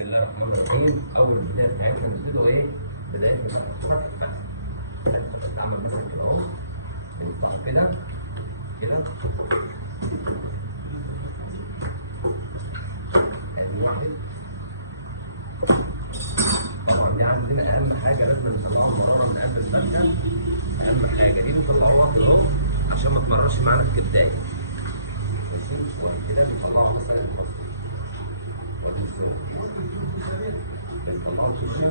بسم الله الرحمن الرحيم. اول البدايه بتاعتنا بنبتدوا ايه؟ بدايه فتح. تعمل مثلا كده اهو، بنفتح كده كده ادي واحد. طبعا دي عندنا اهم حاجه لازم نطلعها بره من قبل الفتحه. اهم حاجه دي بنطلعها وقت اهو عشان ما تمررش معانا في الكبدايه. ماشي؟ وبعد كده بنطلعها مثلا الفصل. وادي الزر. بنطلعه كده.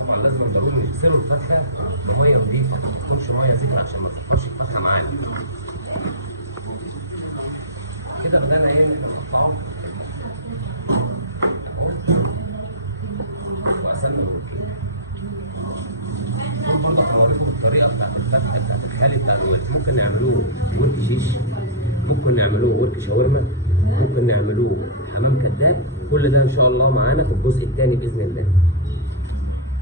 طبعا لازم ضروري نغسله الفتحه بميه نظيفه، ما تكونش ميه زفره عشان ما تصفرش الفتحه معانا. كده بدأنا ايه نقطعه وقسمنا وركين. برضه هوريكم الطريقه بتاعت الفتح بتاعت الحالي بتاع الورك. ممكن نعملوه ورك شيش، ممكن نعملوه ورك شاورما، ممكن نعملوه حمام كذاب. كل ده ان شاء الله معانا في الجزء الثاني باذن الله.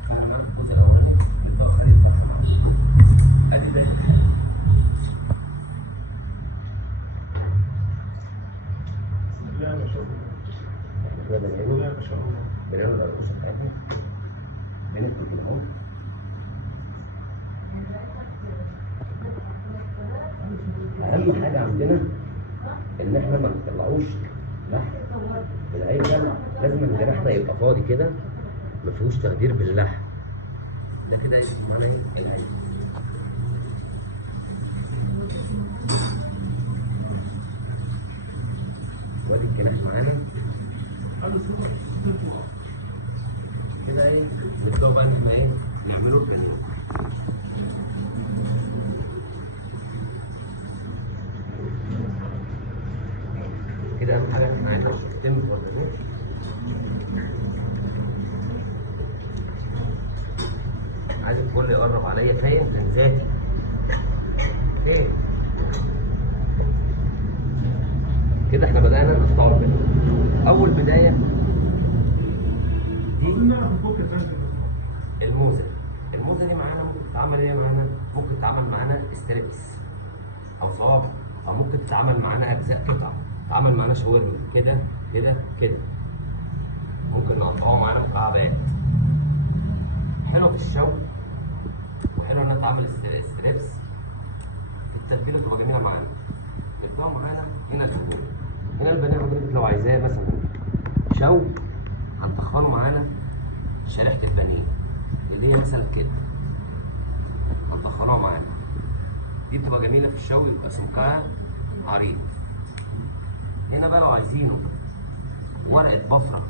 خلينا في الجزء الاولاني نبدا خلي الفتح معانا. ادي ده بنعمل الرقصه بتاعتنا، بندخل من اهو. اهم حاجه عندنا ان احنا ما نطلعوش لحم بالهيكل. لازم جناحنا يبقى فاضي كده ما فيهوش تخدير باللحم. ده كده يبقى معانا ايه؟ الهيكل. وادي الجناح معانا كده ايه. نبدأ بقى ان احنا ايه نعمله تاني. كده اهم حاجه احنا عايزين شوطين مفضلين. عايز الكل يقرب عليا. فاهم؟ كان ذاتي فين كده. احنا بدأنا نقطع البداية. أول بداية دي الموزة. الموزة دي معانا ممكن تتعمل ايه معانا؟ ممكن تتعمل معانا ستريبس أو صوابع، أو ممكن تتعمل معانا أجزاء قطع، تتعمل معانا شاورما كده كده كده. ممكن نقطعوها معانا مكعبات. حلوة في الشوي وحلوة إنها تتعمل ستريبس. في التتبيلة تبقى جميلة معانا. نقطعها معانا هنا الفول. هنا البانيه حضرتك لو عايزاه مثلا شوي هنطخنه معانا شريحة البانيه اللي هي مثلا كده، هنطخنوها معانا. دي بتبقى جميلة في الشوي، يبقى سمكها عريض. هنا بقى لو عايزينه ورقة بفرة